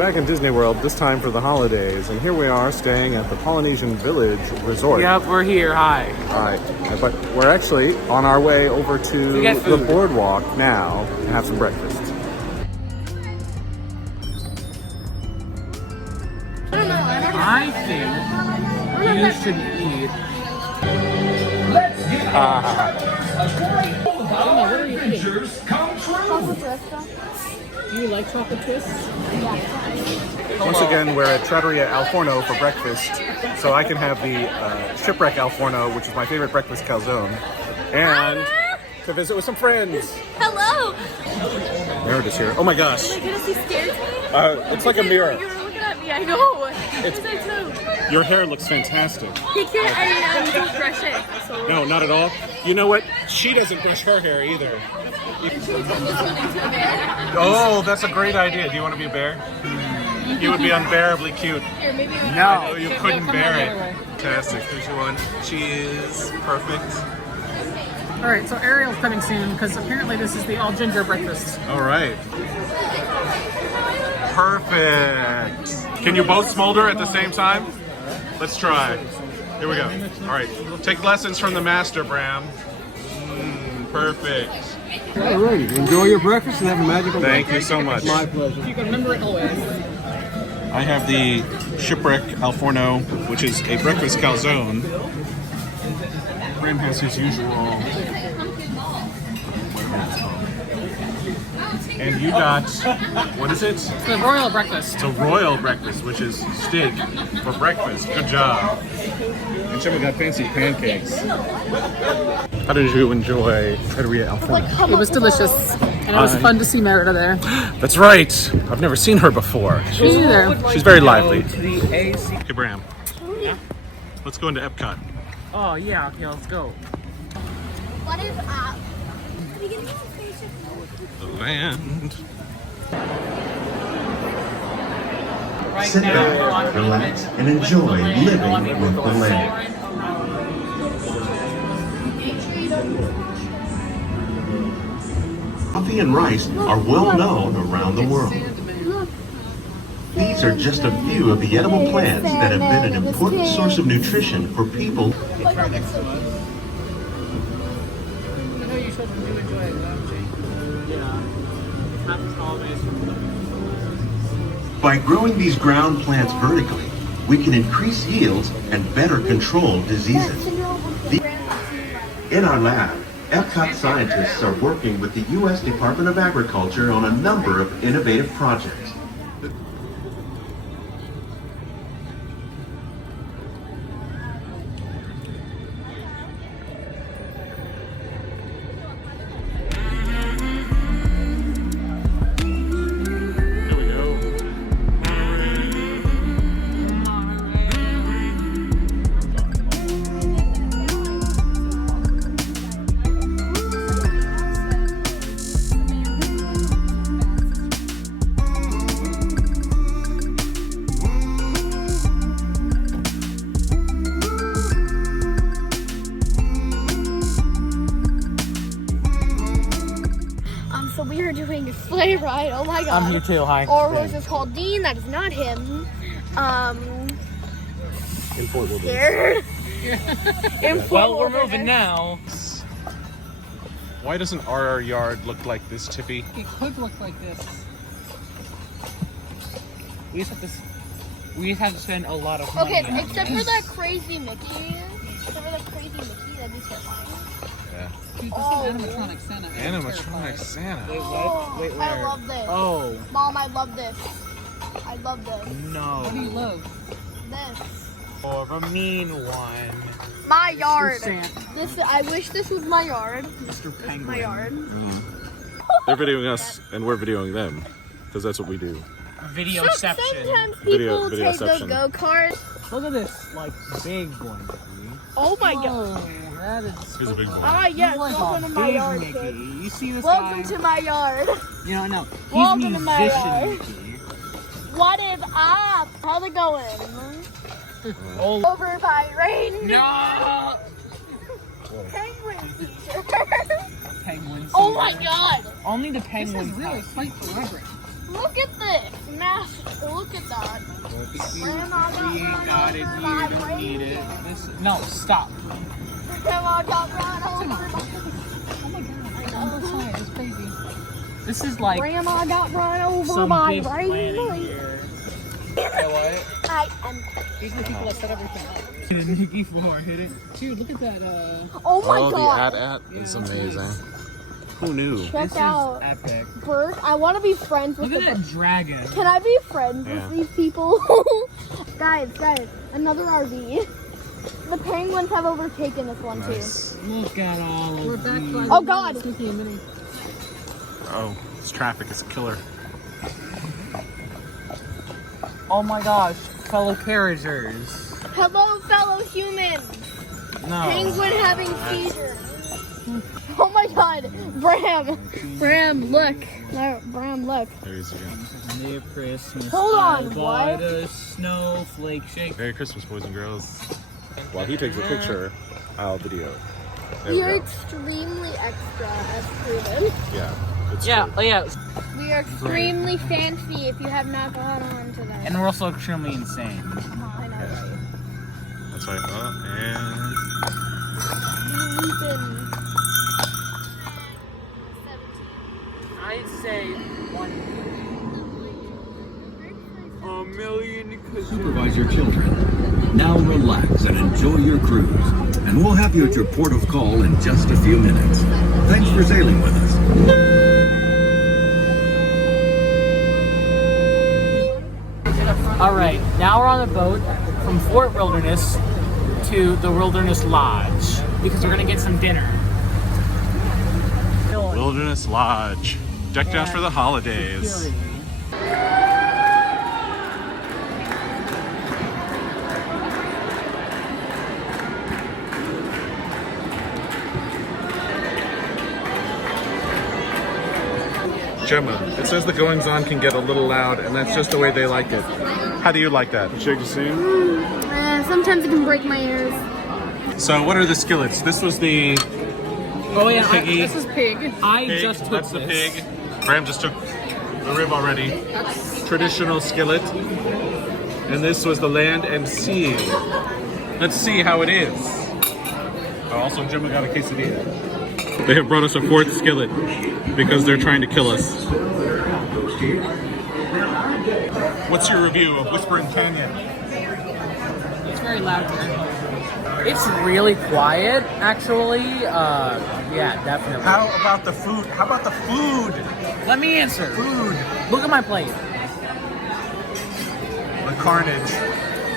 back in Disney World, this time for the holidays, and here we are staying at the Polynesian Village Resort. Yep, we're here. Hi. Alright, but we're actually on our way over to the boardwalk now and have some breakfast. I think you should eat. What are you eating? Do you like chocolate twists? Once again, we're at Trattoria Al Forno for breakfast, so I can have the Shipwreck Al Forno, which is my favorite breakfast calzone, and to visit with some friends. Hello! Meredith's here. Oh my gosh. Oh my goodness, you scared me? It's like a mirror. You were looking at me, I know. Your hair looks fantastic. You can't, I don't brush it. So. No, not at all. You know what? She doesn't brush her hair either. Oh, that's a great idea. Do you want to be a bear? You would be unbearably cute. No. You couldn't bear it. Fantastic. 3, 2, 1. Cheese. Perfect. All right, so Ariel's coming soon because apparently this is the all ginger breakfast. All right. Perfect. Can you both smolder at the same time? Let's try. Here we go. All right. Take lessons from the master, Bram. Perfect. All right. Enjoy your breakfast and have a magical day. Thank you so much. My pleasure. You can remember it always. I have the Shipwreck Al Forno, which is a breakfast calzone. Bram has his usual. And you got, what is it? It's the royal breakfast. It's a royal breakfast, which is steak for breakfast. Good job. And Shemma got fancy pancakes. How did you enjoy Trattoria Al Forno? It was delicious. And it was fun to see Merida there. That's right. I've never seen her before. Me either. She's very lively. Hey, Bram. Yeah? Let's go into Epcot. Oh, yeah. Okay, let's go. What is up? The land. Sit back, relax, and enjoy living with the land. Coffee and rice are well known around the world. These are just a few of the edible plants that have been an important source of nutrition for people. By growing these ground plants vertically, we can increase yields and better control diseases. In our lab, Epcot scientists are working with the U.S. Department of Agriculture on a number of innovative projects. So we are doing a sleigh ride. Oh my god. I'm here too. Hi. Or was this called Dean? That is not him. Scared. Well, we're moving now. Why doesn't our yard look like this, Tiffy? It could look like this. We have to spend a lot of money. Okay, except for that crazy Mickey. That'd be terrifying. Yeah. Dude, this is animatronic Santa. Animatronic Santa. Wait, what? Wait, where? I love this. Oh. Mom, I love this. I love this. No. What do you love? This. Or a mean one. My yard. Santa. This. I wish this was my yard. Mr. Penguin. My yard. They're videoing us, and we're videoing them, because that's what we do. Videoception. Sometimes people take those videoception. go-karts. Look at this, like, big one. Oh my god. Oh, that is. He's a big boy. Ah, yes. Like Welcome a to my big yard, Mickey. kid. You see this Welcome guy? to my yard. You don't know. He's Welcome to my musician yard. Mickey. What is up? How's it going? Oh. Over by rain. No! Penguin teacher. Penguins. Oh my god. Only the penguins. This is really quite elaborate. Look at this. Massive. Look at that. Grandma got run over by rain. No, stop. Grandma got run over by Oh my god, I'm outside. It's crazy. This is like Grandma got run over some by big planning rain. here. You know what? I am. These are the people that set everything up. Hit it, Nikki, 4. Hit it. Dude, look at that. Oh my Oh, god. the at is amazing. Who knew? Check This out. is epic. Bert, I want to be friends with Look at the that dragon. Can I be friends Yeah. with these people? guys, another RV. The penguins have overtaken this one Nice. Look at all of these. too. Oh god. Oh, this traffic is a killer. Oh my gosh, fellow carriagers. Hello, fellow humans. No. Penguin having seizures. Oh my god. Bram, look. No, Bram, look. There he is again. Merry Christmas. Hold on, I what? bought a snowflake shake. Merry Christmas, boys and girls. While he takes a picture, I'll video. There we We are go. extremely extra, as proven. Yeah. It's Yeah, true. oh yeah. We are extremely fancy if you have not caught on to that. And we're also extremely insane. I know, right? That's right. And I'd say 1 million. Supervise your children. Now relax and enjoy your cruise. And we'll have you at your port of call in just a few minutes. Thanks for sailing with us. Alright, now we're on a boat from Fort Wilderness to the Wilderness Lodge because we're gonna get some dinner. Wilderness Lodge. Decked out for the holidays. Gemma, it says the goings on can get a little loud, and that's just the way they like it. How do you like that? Shake the same. Sometimes it can break my ears. So, what are the skillets? This was the Oh yeah, Piggy. this is pig. I pig. just took That's the this. pig. Bram just took the rib already. Traditional skillet. And this was the land and sea. Let's see how it is. Oh, also, Gemma got a quesadilla. They have brought us a 4th skillet because they're trying to kill us. What's your review of Whispering Canyon? It's very loud here. It's really quiet, actually. Yeah, definitely. How about the food? How about the food? Let me answer. Food. Look at my plate. The carnage.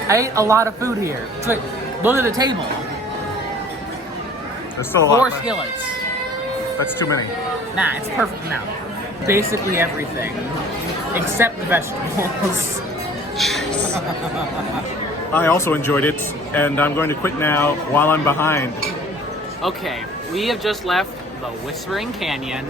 I ate a lot of food here. It's like, look at the table. There's still a 4 lot left. skillets. That's too many. Nah, it's perfect now. Basically everything, except the vegetables. I also enjoyed it, and I'm going to quit now while I'm behind. Okay, we have just left the Whispering Canyon.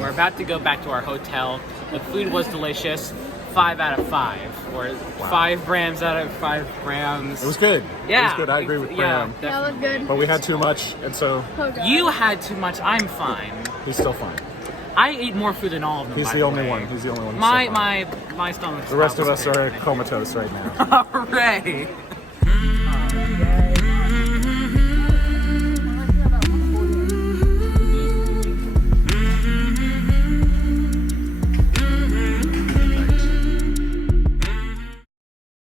We're about to go back to our hotel. The food was delicious. 5 out of 5, or 5 grams out of 5 grams. It was good. Yeah, It was good. I agree with Bram. Yeah, That was good. But we had too much, and so you had too much. I'm fine. he's still fine. I ate more food than all of them. He's by the only way. one. He's the only one. Who's still fine. My stomach's The rest of not us are comatose right now. Hooray!